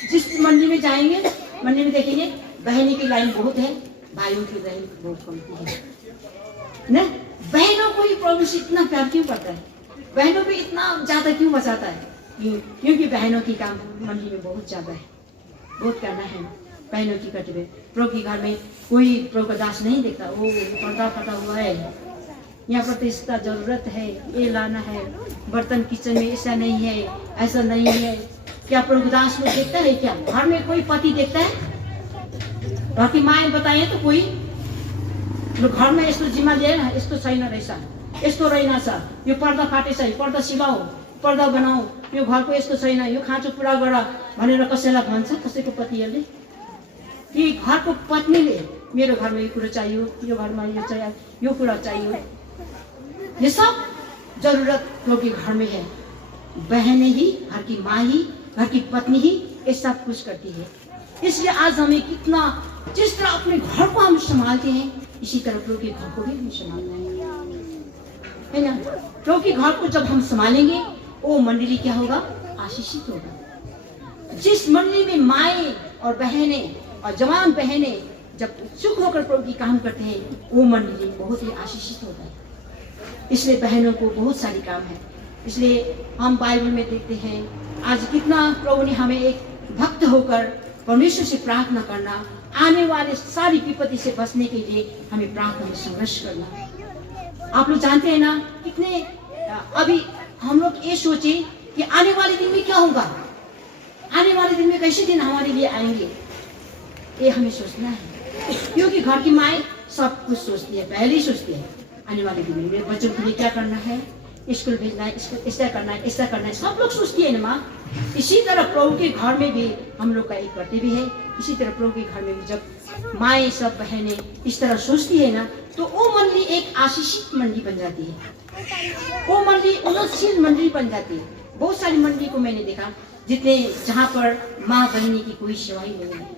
जिस मंडी में जाएंगे, मंडी में देखेंगे बहनी की लाइन बहुत है, भाइयों की लाइन बहुत कम है ना। बहनों को ही प्रभु से इतना प्यार क्यों करता है? बहनों पे इतना ज्यादा क्यों बचाता है? क्योंकि बहनों की काम मंडी में बहुत ज्यादा है, बहुत करना है बहनों की कर्तव्य। प्रभु के घर में कोई प्रभु का दास नहीं देखता, वो पर्दा फटा हुआ है, यहाँ पर तो इसका जरूरत है, ये लाना है, बर्तन किचन में ऐसा नहीं है, ऐसा नहीं है। क्या प्रभु दास को देखता है? क्या घर में कोई पति देखता है? बाकी माए बताए तो कोई घर में यस्तो जिम्मा लिएर यस्तो छैन रहेछ, यस्तो रहेनछ, यो पर्दा फाटेछ, पर्दा सिलाऊ, पर्दा बनाऊ, यो घरको यस्तो छैन, यो खाँचो पुरा गर भनेर कसैलाई भन्छ? कसैको पतिहरूले कि घरको पत्नीले मेरो घरमा यो कुरो चाहियो, यो घरमा यो चाहिए, यो कुरा चाहियो। ये सब जरूरत प्रभु के घर में है। बहनें ही, घर की माँ ही, घर की पत्नी ही ये सब कुछ करती है। इसलिए आज हमें कितना, जिस तरह अपने घर को हम संभालते हैं, इसी तरह प्रभु के घर को भी हमें संभालना है ना। प्रभु के घर को जब हम संभालेंगे, वो मंडली क्या होगा? आशीषित होगा। जिस मंडली में माएँ और बहनें और जवान बहनें जब सुख होकर प्रभु की काम करते हैं, वो मंडली बहुत ही आशीषित होता है। इसलिए बहनों को बहुत सारी काम है। इसलिए हम बाइबल में देखते हैं आज कितना प्रभु ने हमें एक भक्त होकर परमेश्वर से प्रार्थना करना, आने वाले सारी विपत्ति से बचने के लिए हमें प्रार्थना में संघर्ष करना। आप लोग जानते हैं ना, कितने अभी हम लोग ये सोचे कि आने वाले दिन में क्या होगा, आने वाले दिन में कैसे दिन हमारे लिए आएंगे, ये हमें सोचना है। क्योंकि घर की माएँ सब कुछ सोचती है, पहले ही सोचती है आने वाले दिन में मेरे बच्चों के लिए क्या करना है, स्कूल भेजना है, ऐसा करना है, ऐसा करना है, सब लोग सोचती है ना माँ। इसी तरह प्रभु के घर में भी हम लोग का एक कर्तव्य है। इसी तरह प्रभु के घर में भी जब माएँ सब बहनें इस तरह सोचती है ना, तो वो मंडली एक आशीषित मंडली बन जाती है, वो मंडली उन्नतशील मंडली बन जाती है। बहुत सारी मंडली को मैंने देखा जितने जहाँ पर माँ बहनी की कोई सेवा ही नहीं है,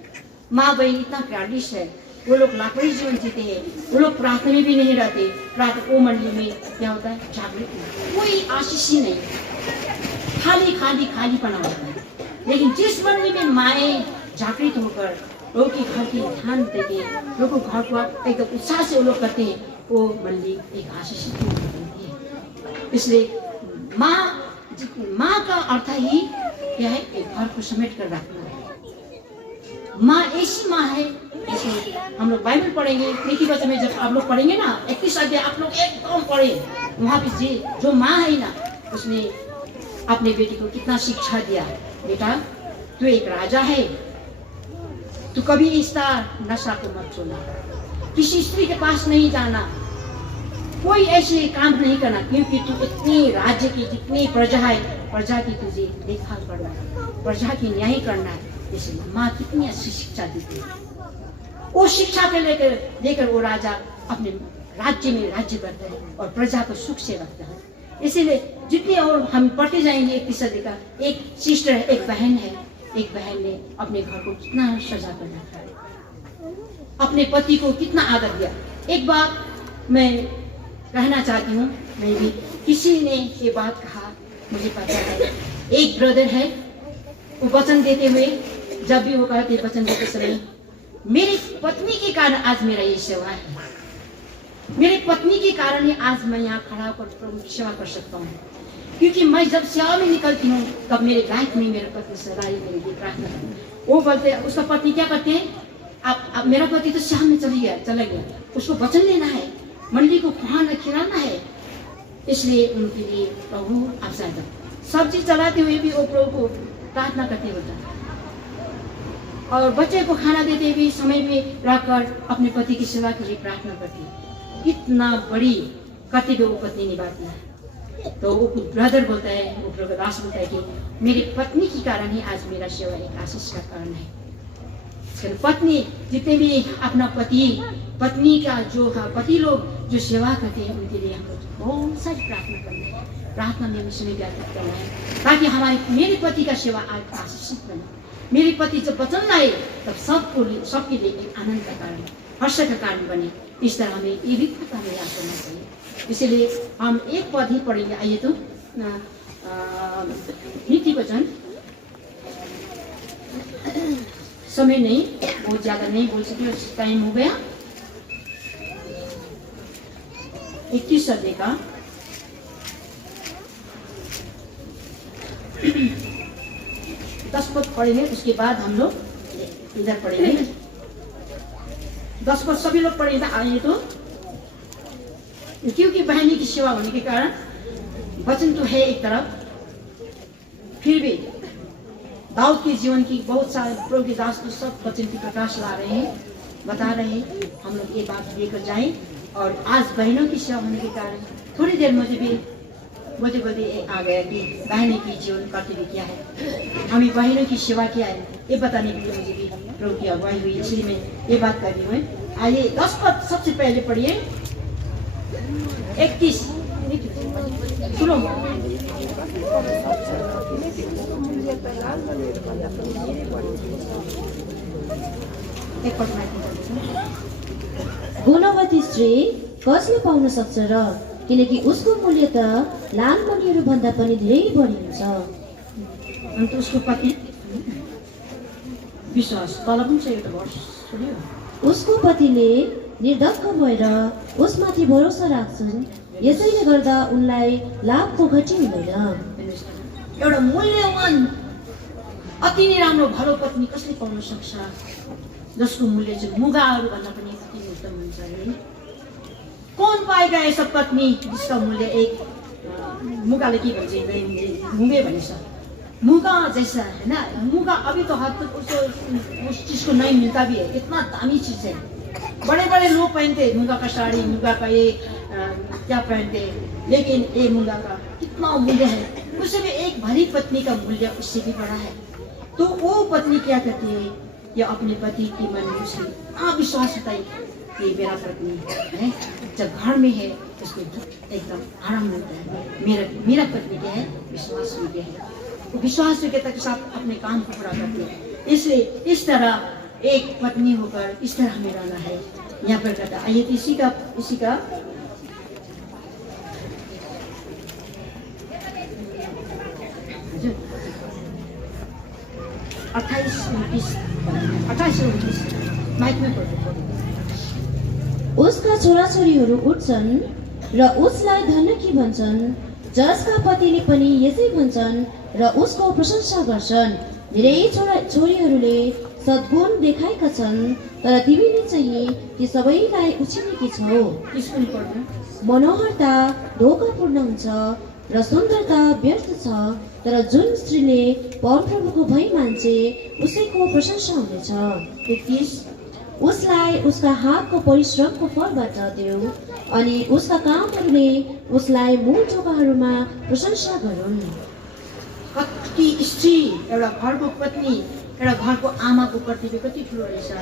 माँ बहन इतना क्राडिश है, वो लोग लापरवाही जीवन जीते हैं, वो लोग प्रार्थना में भी नहीं रहते। प्रार्थना वो मंडली में क्या होता है? जागृत, कोई आशीष ही नहीं, खाली खाली खाली पना होता है। लेकिन जिस मंडली में माएँ जागृत होकर लोगों के घर की ध्यान देते हैं, लोगों को घर को एकदम उत्साह से वो लोग करते हैं, वो मंडली एक आशीषित बनती है। इसलिए माँ का अर्थ ही क्या है? एक घर को समेट कर रखना है। माँ ऐसी माँ है, इसलिए हम लोग बाइबल पढ़ेंगे, नीति वचन में जब आप लोग पढ़ेंगे ना 31 अध्याय आप लोग एकदम पढ़े, वहाँ पे जो माँ है ना, उसने अपने बेटी को कितना शिक्षा दिया। बेटा तू एक राजा है, तू कभी इसका नशा को मत छोड़ना, किसी स्त्री के पास नहीं जाना, कोई ऐसे काम नहीं करना, क्योंकि तू इतनी राज्य की जितनी प्रजा है, प्रजा की तुझे देखभाल करना है, प्रजा की न्याय करना है। इसलिए माँ कितनी अच्छी शिक्षा देती है। वो शिक्षा को लेकर वो राजा अपने राज्य में राज्य करता है और प्रजा को सुख से रखता है। इसीलिए जितने और हम पढ़ते जाएंगे 31 अध्याय का, एक सिस्टर है, एक बहन है, एक बहन ने अपने घर को कितना सजा कर रखा है, अपने पति को कितना आदर दिया। एक बात मैं कहना चाहती हूँ, मैं भी किसी ने ये बात कहा, मुझे पता है, एक ब्रदर है, वो वचन देते हुए जब भी वो कहते वचन देते समय, मेरी पत्नी के कारण आज मेरा ये सेवा है, मेरी पत्नी के कारण ही आज मैं यहाँ खड़ा होकर प्रभु की सेवा कर सकता हूँ। क्योंकि मैं जब सेवा में निकलती हूँ तब मेरे लाइफ में मेरे पति सदा ही मेरे लिए प्रार्थना करते हैं। वो बोलते हैं, उसका पत्नी क्या करते हैं, अब मेरा पति तो सेवा में चला गया, उसको वचन लेना है, मंडली को खाना खिलाना है, इसलिए उनके लिए प्रभु आप ज्यादा सब्जी चलाते हुए भी वो प्रभु को प्रार्थना करते होता, और बच्चे को खाना देते भी समय में रहकर अपने पति की सेवा के लिए प्रार्थना करती है। कितना बड़ी कर्तव्य वो पत्नी निभाती है। तो वो ब्रदर बोलता है, वो ब्रदर दास बोलता है कि मेरी पत्नी के कारण ही आज मेरा सेवा एक आशीष का कारण है। पत्नी जितने भी अपना पत्नी का जो पति लोग जो सेवा करते हैं, उनके लिए हम लोग बहुत सारी प्रार्थना करना है, प्रार्थना में समय व्यतीत करना है, ताकि मेरे पति का सेवा आज आशीषित बने। मेरे पति जब वचन लाए तब सबके लिए एक आनंद का कारण, हर्ष का कारण बने। इस तरह हमें ये भी पता नहीं याद करना चाहिए। इसलिए हम एक पद ही पढ़ेंगे। आइए तो नीति वचन, समय नहीं, बहुत ज्यादा नहीं बोल सके, टाइम हो गया। 31 अध्याय का 10 पद पढ़ेंगे, उसके बाद हम लोग इधर पढ़ेंगे। 10 पद सभी लोग पढ़ेंगे। आइए तो, क्योंकि बहनी की सेवा होने के कारण वचन तो है एक तरफ, फिर भी दाऊद के जीवन की बहुत सारे प्रभु के दास को सब वचन की प्रकाश ला रहे हैं, बता रहे हैं। हम लोग ये बात लेकर जाएं। और आज बहनों की सेवा होने के कारण थोड़ी देर मुझे भी बोलते आ गया कि बहनों की जीवन कर्तव्य क्या है, हमें बहनों की सेवा क्या है, ये बताने के लिए मुझे भी प्रभु की अगुवाई हुई, इसलिए मैं ये बात कर रही हूँ। आइए 10 पद सबसे पहले पढ़िए। 31 सुनो। एक पद माथि गुणवती स्त्री कसले पाउन सक्छ र, किनकि उसको मूल्य त लाल मणिहरू भन्दा पनि धेरै बढी हुन्छ। अन्त उसको पति विश्वास तल पनि छ एउटा वर्ष छोड्यो। उसको पतिले निर्धक्क भएर उसमाथि भरोसा राख्छन्, यसैले गर्दा उनलाई लाभको घटी हुँदैन। एउटा मूल्यवान अति नै राम्रो भलो पत्नी कसले पाउन सक्छ, जसको मूल्य चाहिँ मुगाहरू भन्दा पनि अति नै उत्तम हुन्छ है। कौन पाएगा ऐसा पत्नी जिसका मूल्य एक मुगाले के भन्छ मुगे भनेछ, मुगा जैसा है ना। मुगा अभी तो हद तक उस चीज को नहीं मिलता भी है, इतना दामी चीज है। बड़े बड़े लोग पहनते मुगा का साड़ी, मुगा का ये क्या पहनते, लेकिन ये मुगा का कितना मूल्य है। उससे भी एक भली पत्नी का मूल्य उससे भी बड़ा है। तो वो पत्नी क्या करती है, या अपने पति की मन में उसकी विश्वास होता है कि मेरा पत्नी है, जब घर में है उसको एकदम आराम मिलता है। मेरा पत्नी क्या है, विश्वास योग्य है। वो विश्वास योग्यता के साथ अपने काम को पूरा करती है। इसलिए इस तरह एक पत्नी होकर इस तरह हमें रहना है। यहाँ पर कहता आइए इसी का 28-29 माइक में पढ़ो। उसका छोराछोरीहरू उठ्छन् र उसलाई धन्यकी भन्छन्, जसका पतिले पनि यसै भन्छन् र उसको प्रशंसा गर्छन्। धेरै छोरीहरूले सद्गुण देखाएका छन्, तर तिमीले चाहिँ ती सबैलाई उछिनेकी छौ। स्कुल पढ्नु मनोहरता धोकापूर्ण हुन्छ र सुन्दरता व्यर्थ छ, तर जुन स्त्रीले परमप्रभुको भय मान्छे उसैको प्रशंसा हुनेछ। 31 उसलाई उसका हातको परिश्रमको फलबाट देऊ, अनि उसका कामहरूले उसलाई मूल जग्गाहरूमा प्रशंसा गरून्। कति स्त्री एउटा घरको पत्नी एउटा घरको आमाको कर्तव्य कति ठुलो रहेछ है।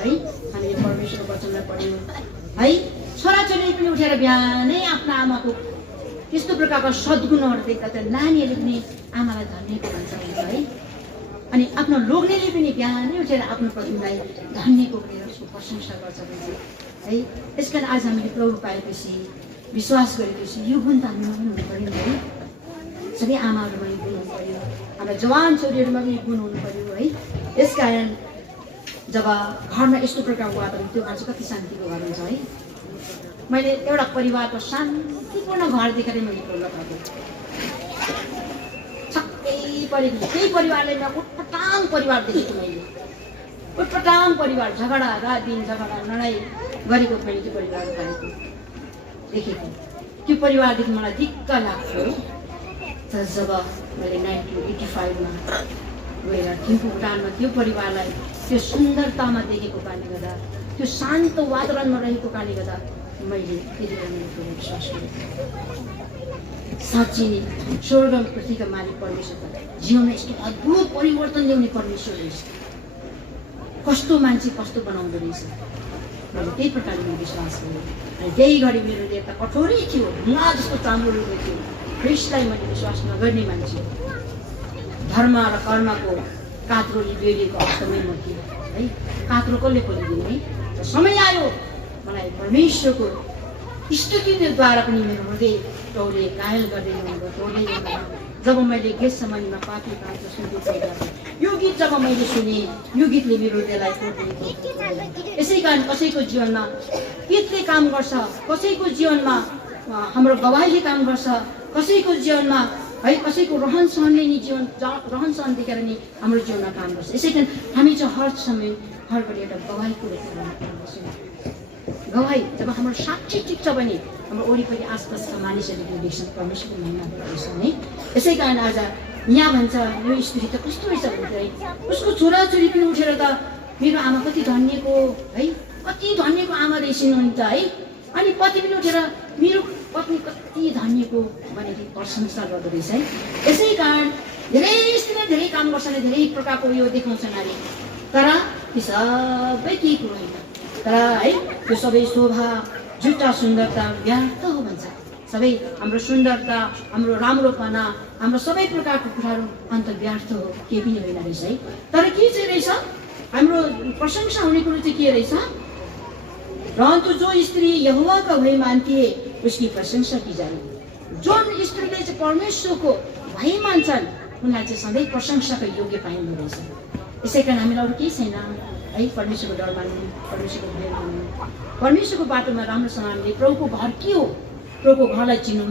हामीले परमेश्वरको वचनलाई पढ्यौँ है। छोराछोरीले पनि उठेर बिहानै आफ्नो आमाको त्यस्तो प्रकारको सद्गुणहरू देख्दा त नानीहरूले पनि आमालाई धन्यको भन्छ है। अनि आफ्नो लोग्नेले पनि बिहानै उठेर आफ्नो पत्नीलाई धन्यको गरेर उसको प्रशंसा गर्छ है। त्यस कारण आज हामीले प्रभु पाएपछि विश्वास गरेपछि यो गुण त हामीमा पनि हुनु पऱ्यो है। सबै आमाहरूमा यो गुण हुनु पऱ्यो, हाम्रा जवान छोरीहरूमा पनि गुण हुनु पऱ्यो है। यस कारण जब घरमा यस्तो प्रकारको वातावरण, त्यो घर चाहिँ कति शान्तिको घर हुन्छ है। मैले एउटा परिवारको शान्तिपूर्ण घर देखेर मैले बोल्न थालेँ। छक्कै परेको छु। त्यही परिवारले म उटपटाङ परिवार देखेको मैले। उटपटाङ परिवार, झगडा रात दिन झगडा लडाइँ गरेको मैले त्यो परिवार पाएको देखेको। त्यो परिवारदेखि मलाई दिक्क लाग्थ्यो। तर जब मैले 1985 गएर थिम्पू भुटानमा त्यो परिवारलाई त्यो सुन्दरतामा देखेको कारणले गर्दा, त्यो शान्त वातावरणमा रहेको कारणले गर्दा मैले त्यति बेला मेरो प्रभु विश्वास गरेँ। साँच्ची स्वर्ग पृथ्वीका मालिक परमेश्वर जीवनमा यस्तो अद्भुत परिवर्तन ल्याउने परमेश्वर रहेछ। कस्तो मान्छे कस्तो बनाउँदो रहेछ, मैले त्यही प्रकारले मैले विश्वास गरेँ। अनि त्यही घडी मेरो हृदय त कठोरै थियो, ढुङ्गा जस्तो चाम्रो रुँदै थियो। ख्रिस्टलाई मैले विश्वास नगर्ने मान्छे, धर्म र कर्मको कात्रोले बेरिएको अवस्थामै म थिएँ है। कात्रो कसले खोलिदिने र समय आयो मलाई परमेश्वरको स्तुतिद्वारा पनि मेरो हृदय प्रभुले घायल गर्दै ल्याउनुभयो। जब मैले गीत समानीमा पापी पाएको सुन्दै यो गीत जब मैले सुनेँ, यो गीतले मेरो हृदयलाई तोड्दिएको। यसै कारण कसैको जीवनमा गीतले काम गर्छ, कसैको जीवनमा हाम्रो गवाहीले काम गर्छ, कसैको जीवनमा है कसैको रहन सहनले नि जीवन रहन सहन देखेर नि हाम्रो जीवनमा काम गर्छ। यसै कारण हामी चाहिँ हर समय घरबाट एउटा गवाहीको रूपमा गवाही जब हाम्रो साक्षी टिक्छ भने हाम्रो वरिपरि आसपासका मानिसहरूले देख्छन् परमेश्वरको महिमा गर्छन् है। यसै कारण आज यहाँ भन्छ यो स्त्री त कस्तो रहेछ भन्छ है। उसको छोराछोरी पनि उठेर त मेरो आमा कति धन्यको है, कति धन्यको आमा रहेछन् है। अनि पति पनि उठेर मेरो पत्नी कति धन्यको भनेको प्रशंसा गर्दो रहेछ है। यसै कारण धेरै स्त्रीले धेरै काम गर्छन्, धेरै प्रकारको यो देखाउँछन् नारी, तर ती सबै केही कुरो होइन तर है त्यो सबै शोभा जुटा सुन्दरता व्यर्थ हो भन्छ सबै हाम्रो सुन्दरता हाम्रो राम्रोपना हाम्रो सबै प्रकारको कुराहरू अन्त व्यर्थ हो केही पनि होइन रहेछ है तर के चाहिँ रहेछ हाम्रो प्रशंसा हुने कुरो चाहिँ के रहेछ परन्तु जो स्त्री यहोवा का भय मानती है उसकी प्रशंसा की जाए जुन स्त्रीले चाहिँ परमेश्वरको भय मान्छन् उनीलाई चाहिँ सधैँ प्रशंसाको योग्य पाइँदो रहेछ यसै कारण हामीलाई अरू केही छैन है परमेश्वरको डर मान्नु परमेश्वरको भय मान्नु परमेश्वरको बाटोमा राम्रोसँग हामीले प्रभुको घर के हो प्रभुको घरलाई चिनौँ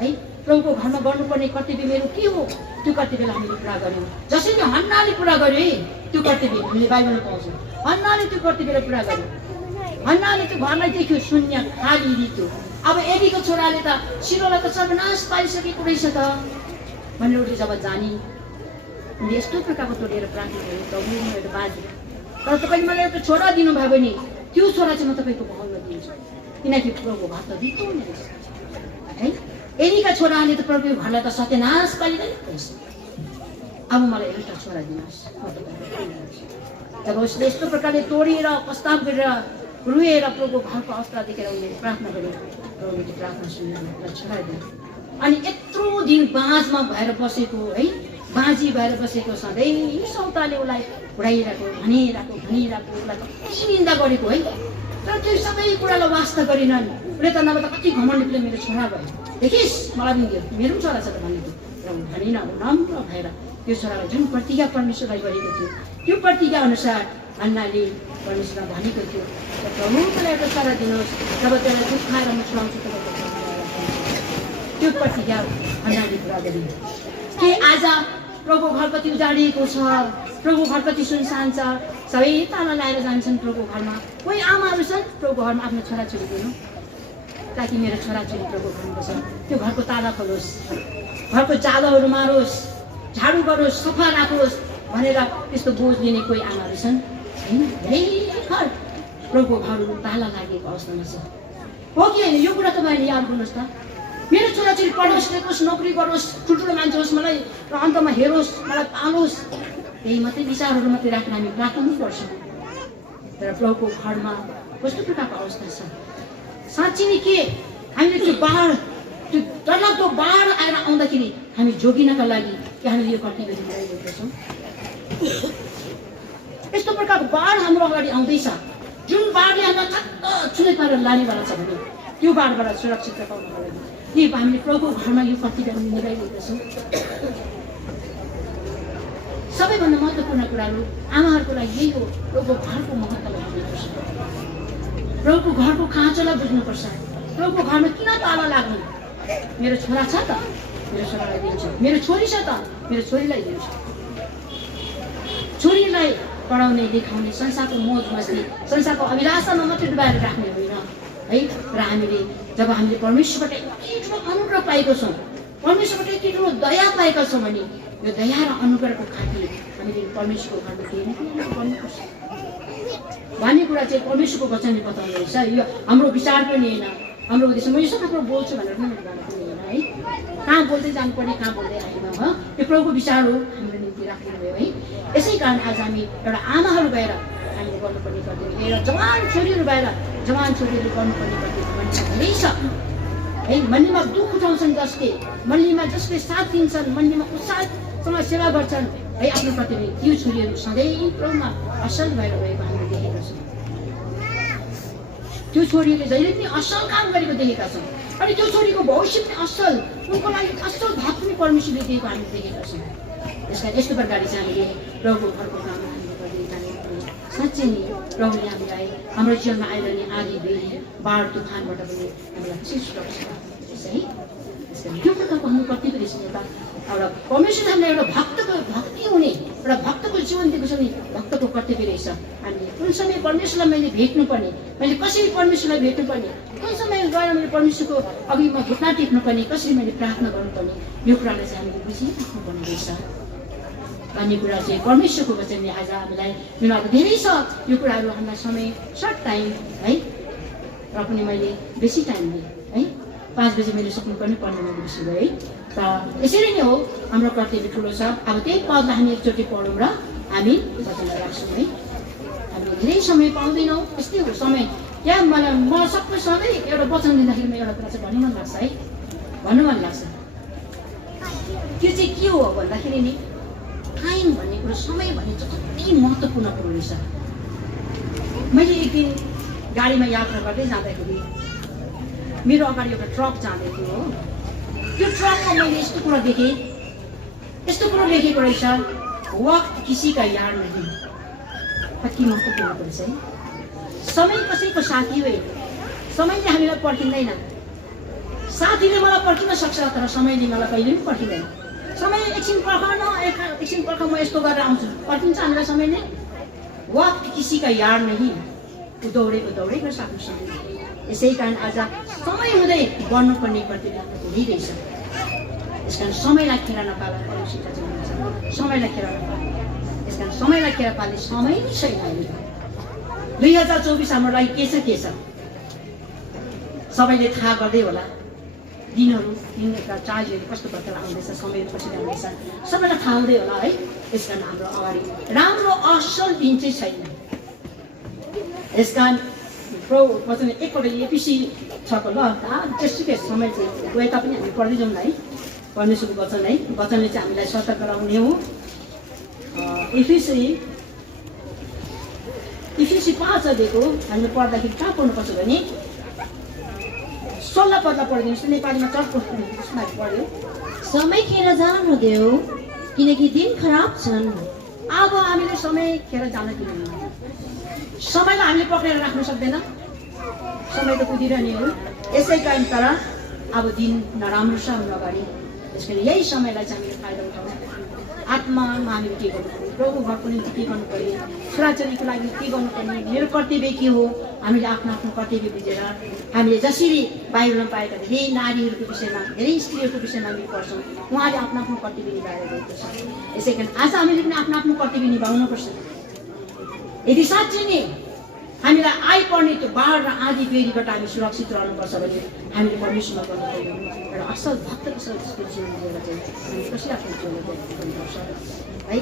है प्रभुको घरमा गर्नुपर्ने कर्तव्य मेरो के हो त्यो कर्तव्यलाई हामीले पुरा गऱ्यौँ जसरी हन्नाले पुरा गर्यो है त्यो कर्तव्य हामीले बाइबलमा पाउँछौँ हन्नाले त्यो कर्तव्यलाई पुरा गर्यो हन्नाले त्यो घरलाई देख्यो शून्य खाली दियो अब एलीको छोराले त सिरोलाई त सर्वनाश पारिसकेको रहेछ त भनेर उसले जब जानी उनले यस्तो प्रकारको तोडेर प्रार्थना गर्यो प्रभु म एउटा बाजे तर तपाईँले मलाई एउटा छोरा दिनुभयो भने त्यो छोरा चाहिँ म तपाईँको महलमा दिन्छु किनकि प्रभुको घर त दितो हुने रहेछ है एलीका छोराले त प्रभुको घरलाई त सत्यनाश पारिरहेको रहेछ अब मलाई एउटा छोरा दिनुहोस् म तपाईँको जब उसले यस्तो प्रकारले तोडेर प्रस्ताव गरेर रुएर प्रभुको घरको अवस्था देखेर उनले प्रार्थना गर्यो प्रभुले त्यो प्रार्थना सुनेर छोरा दियो अनि यत्रो दिन बाँझमा भएर बसेको है बाँझी भएर बसेको सधैँ सौताले उसलाई घुराइरहेको भनिरहेको उसलाई कति निन्दा गरेको है तर त्यो सबै कुरालाई वास्ता गरेनन् उसले त नभए त कति घमण्डले मेरो छोरा भयो देखिस् मलाई पनि दियो मेरो पनि छोरा छ त भनेको र भनेन नम्र भएर त्यो छोरालाई जुन प्रतिज्ञा परमेश्वरलाई गरेको थियो त्यो प्रतिज्ञा अनुसार अन्नाले परमेश्वरलाई भनेको थियो र प्रभुलाई एउटा छोरा दिनुहोस् जब त्यसलाई दुःख खाएर म छोराउँछु त्यो प्रतिज्ञा अन्नाले पुरा गरियो के आज प्रभु घर कति उजाडिएको छ प्रभु घर कति सुनसान छ सबै ताला लाएर जान्छन् प्रभु घरमा कोही आमाहरू छन् प्रभु घरमा आफ्नो छोराछोरी दिनु ताकि मेरो छोराछोरी प्रभु घरमा बस्छ त्यो घरको ताला खोलोस् घरको जालोहरू मारोस् झाडु गरोस् सफा राखोस् भनेर त्यस्तो बोझ लिने कोही आमाहरू छन् होइन धेरै घर प्रभुको घरहरू ताला लागेको अवस्थामा छ हो कि होइन यो कुरा तपाईँले याद गर्नुहोस् त मेरो छोराछोरी पढोस् लेखोस् नोकरी गरोस् ठुल्ठुलो मान्छे होस् मलाई र अन्तमा हेरोस् मलाई पालोस् त्यही मात्रै विचारहरू मात्रै राखेर हामी प्रार्थना पनि गर्छौँ तर प्रभुको घरमा कस्तो प्रकारको अवस्था छ साँच्ची नै के हामीले त्यो बाढ त्यो डरलाग्दो बाढ आएर आउँदाखेरि हामी जोगिनका लागि कि हामीले यो कर्तव्य गरिरहेका छौँ यस्तो प्रकारको बाढ हाम्रो अगाडि आउँदैछ जुन बाढले हामीलाई ठक्क छुदै पारेर लानेवाला छ भने त्यो बाढबाट सुरक्षित पाउनको लागि के हामीले प्रभुको घरमा यो कर्तव्य निभाइरहेका छौँ सबैभन्दा महत्त्वपूर्ण कुराहरू आमाहरूको लागि यही हो प्रभुको घरको महत्त्वलाई बुझ्नुपर्छ प्रभुको घरको खाँचोलाई बुझ्नुपर्छ प्रभुको घरमा किन ताला लाग्ने मेरो छोरा छ त मेरो छोरालाई दिन्छु मेरो छोरी छ त मेरो छोरीलाई दिन्छु छोरीलाई पढाउने लेखाउने संसारको मोज मस्ती संसारको अभिलाषामा मात्रै डुबाएर राख्ने होइन है र हामीले जब हामीले परमेश्वरबाट यति ठुलो अनुग्रह पाएको छौँ परमेश्वरबाट यति ठुलो दया पाएका छौँ भने यो दया र अनुग्रहको खातिर हामीले परमेश्वरको घरमा केही न केही गर्नुपर्छ भन्ने कुरा चाहिँ परमेश्वरको वचनले बताउँदो रहेछ यो हाम्रो विचार पनि होइन हाम्रो उद्देश्य म यो सबै कुरो बोल्छु भनेर पनि जानु पनि होइन है कहाँ बोल्दै जानुपर्ने कहाँ बोल्दै आएन हो त्यो प्रभुको विचार हो हाम्रो निम्ति राख्नुभयो है यसै कारण आज हामी एउटा आमाहरू भएर हामीले गर्नुपर्ने कर्तव्य र जवान छोरीहरू भएर जवान छोरीहरू गर्नुपर्ने कर्तव्य धेरै छ है मन्दिरमा दुःख उठाउँछन् जसले मन्दिरमा जसले साथ दिन्छन् मन्दिरमा उत्साहसँग सेवा गर्छन् है आफ्नो कर्तव्य त्यो छोरीहरू सधैँ प्रभुमा असल भएर गएको हामीले देखेका छौँ त्यो छोरीले जहिले पनि असल काम गरेको देखेका छौँ अनि त्यो छोरीको भविष्य पनि असल उनको लागि असल भाग पनि परमेश्वरले दिएको हामीले देखेका छौँ यसलाई यस्तो प्रकारले चाहिँ हामीले प्रभुको घरको काम हामीले गर्दै जानुपर्ने साँच्चै नै प्रभुले हामीलाई हाम्रो जीवनमा आइरहने आधी बेरी बाढ तुफानबाट पनि हामीलाई कसरी सुरक्षा दिन्छ है त्यसकारण त्यो प्रकारको हाम्रो कर्तव्य रहेछ एउटा परमेश्वरले हामीलाई एउटा भक्ति हुने एउटा भक्तको जीवन दिएको छ भने भक्तको कर्तव्य रहेछ हामीले कुन समय परमेश्वरलाई मैले भेट्नुपर्ने मैले कसरी परमेश्वरलाई भेट्नुपर्ने कुन समय गएर मैले परमेश्वरको अघिमा घुट्ना टेक्नुपर्ने कसरी मैले प्रार्थना गर्नुपर्ने यो कुरालाई चाहिँ हामीले बुझिराख्नुपर्ने रहेछ भन्ने कुरा चाहिँ परमेश्वरको वचनले आज हामीलाई दिनुभएको धेरै छ यो कुराहरू हामीलाई समय सर्ट टाइम है र पनि मैले बेसी टाइम दिएँ है 5 बजे मैले सक्नुपर्ने 15 मिनट बेसी भयो है त यसरी नै हो हाम्रो कर्तव्य ठुलो छ अब त्यही पदलाई हामी एकचोटि पढौँ र हामी वचनलाई राख्छौँ है धेरै समय पाउँदैनौँ, यस्तै हो समय। या मलाई सबै सधैँ एउटा वचन दिँदाखेरि म एउटा कुरा चाहिँ भन्नु मन लाग्छ है, भन्नु मन लाग्छ। त्यो चाहिँ के हो भन्दाखेरि नि टाइम भन्ने कुरो, समय भन्ने चाहिँ कति महत्त्वपूर्ण कुरो रहेछ। मैले एक दिन गाडीमा यात्रा गर्दै जाँदाखेरि मेरो अगाडि एउटा ट्रक जाँदै थियो हो। त्यो ट्रकमा मैले यस्तो कुरो देखेँ, यस्तो कुरो लेखेको रहेछ, वक्त किसी का यार नहीं। कति महत्त्वपूर्ण कुरो छ है। समय कसैको साथी हो, समयले हामीलाई पर्खिँदैन। साथीले मलाई पर्खिन सक्छ तर समयले मलाई कहिले पनि पर्खिँदैन। समय एकछिन पर्ख न, एकछिन पर्ख, म यस्तो गरेर आउँछु, पर्खिन्छ हामीलाई समयले। वक्त किसी का यार नहीं, दौडेको दौडेको आफ्नो समय। यसै कारण आज समय हुँदै बढ्नुपर्ने प्रतिबद्धता हुँदै रहेछ। यस कारण समयलाई खेर नपाला परमेश्वरका चाहिँ समयलाई खेर नपाले। यस कारण समयलाई खेर पाले समय नै छैन अहिले। 2024 हाम्रो लागि के छ सबैले थाहा गर्दै होला। दिनका चार्जहरू कस्तो प्रकारले आउँदैछ, समयहरू कसरी आउँदैछ सबैलाई थाहा हुँदै होला है। यस कारण हाम्रो अगाडि राम्रो असल दिन चाहिँ छैन। यस कारण वचन एकपल्ट एपिसी 6 ल त्यस्तै समय चाहिँ गए तापनि हामी पढ्दै जाउँ है। परमेश्वरको वचन है, वचनले चाहिँ हामीलाई सतर्क गराउने हो। इफिसी 5 अध्यायको हामीले पढ्दाखेरि कहाँ पढ्नुपर्छ भने 16 पदलाई पढिदिनुहोस्। नेपालीमा चर्को पढ्यो। समय खेर जान नदेऊ किनकि दिन खराब छन्। अब हामीले समय खेर जान दिँदैन। समयलाई हामीले पक्रेर राख्नु सक्दैन, समय त कुदिरहने हो। यसै कारण तर अब दिन नराम्रो छ हाम्रो अगाडि। त्यस कारण यही समयलाई चाहिँ हामीले फाइदा उठाउनु। आत्मामा हामीले के गर्नु पर्यो, प्रभु घरको निम्ति के गर्नु पर्यो, छोराछोरीको लागि के गर्नु पर्ने, मेरो कर्तव्य के हो, हामीले आफ्नो आफ्नो कर्तव्य बुझेर हामीले जसरी बाइबलमा पाएका धेरै नारीहरूको विषयमा, धेरै स्त्रीहरूको विषयमा हामी पढ्छौँ, उहाँले आफ्नो आफ्नो कर्तव्य निभाएर गएको छ। यसै कारण आज हामीले पनि आफ्नो आफ्नो कर्तव्य निभाउनुपर्छ। यदि साँच्चै नै हामीलाई आइपर्ने त्यो बाढ र आँधी बेरीबाट हामी सुरक्षित रहनुपर्छ भने हामीले परमेश्वरमा गर्नुपर्ने एउटा असल भक्त असल जस्तो जीवन लिएर चाहिँ हामी कसरी आफ्नो जीवनलाई गर्नुपर्छ है।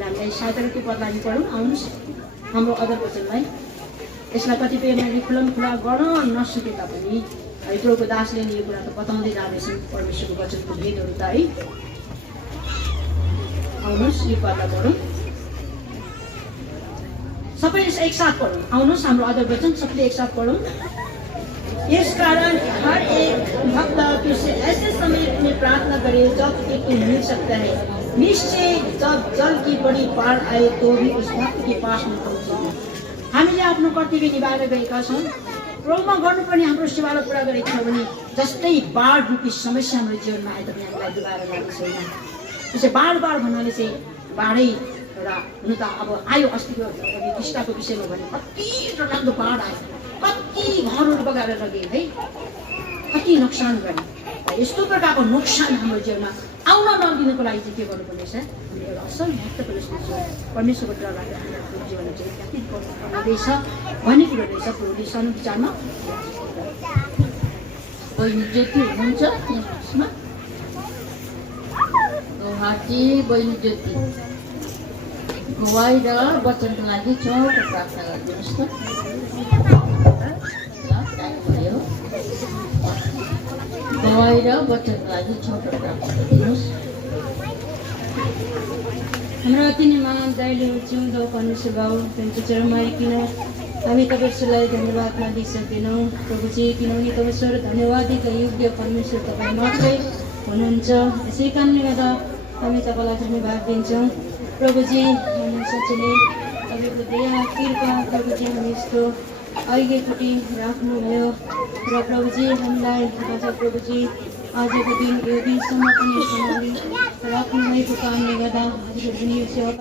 हामीलाई सहायता त्यो पदलाई हामी पढौँ। आउनुहोस् हाम्रो अदर वचनलाई। यसलाई कतिपय मैले खुला गर्न नसके तापनि प्रभुको दासले यो कुरा त बताउँदै जाँदैछन् परमेश्वरको वचनको भेदहरू त है। आउनुहोस् यो पदलाई पढौँ, सबैले एकसाथ पढौँ। आउनुहोस् हाम्रो अदर वचन सबले एकसाथ पढौँ। इस कारण हर एक भक्त तुझसे ऐसे समय में प्रार्थना करे जब कि तू मिल सकता है। निश्चय जब जल की बड़ी बाढ़ आए तो भी उस भक्त के पास में पहुँचेगी। हामीले आफ्नो कर्तव्य निभाएर गएका छौँ। प्रभुमा गर्नुपर्ने हाम्रो सेवालाई पुरा गरेको छौँ भने जस्तै बाढ रूपी समस्या हाम्रो जीवनमा आए पनि हामीलाई डुबाएर जाने छैन। त्यसै बाढ भन्नाले चाहिँ बाढै एउटा हुनु त अब आयो। अस्तिको टिस्टाको विषयमा भने कति डरलाग्दो बाढ आयो, कति घरहरू बगाएर लगे है, कति नोक्सान गरे। यस्तो प्रकारको नोक्सान हाम्रो जीवनमा आउन नदिनुको लागि चाहिँ के गर्नुपर्ने छ, हामीले एउटा असल महत्त्वपूर्ण सोच्छौँ परमेश्वरको डर राखेर आफ्नो जीवनमा चाहिँ व्यतीत गर्नुपर्नेछ भन्ने कुरो रहेछ। प्रभुले सानो विचारमा बहिनी ज्योति हुनुहुन्छ यसमा हाटी। बहिनी ज्योति गवाई र वचनको लागि छोटो प्रार्थना गरिदिनुहोस् त। गवाई र वचनको लागि छोटो प्रार्थना गरिदिनुहोस्। हाम्रो अति नै महान दयालु जिउँदो परमेश्वर बाबु, तपाईँको चरममा किन हामी तपाईँलाई धन्यवाद नदिइ सक्दैनौँ प्रभुजी, किनभने तपाईँ धन्यवादीका योग्य परमेश्वर तपाईँ मात्रै हुनुहुन्छ। यसै कारणले गर्दा हामी तपाईँलाई धन्यवाद दिन्छौँ प्रभुजी। हामी साँच्चै नै तपाईँको दया कृपा प्रभुजी हामी यस्तो अघिपट्टि राख्नुभयो र प्रभुजी हामीलाई प्रभुजी आजको दिन यो दिनसम्म पनि राख्नुभएको कारणले गर्दा हजुर पनि यो सेवा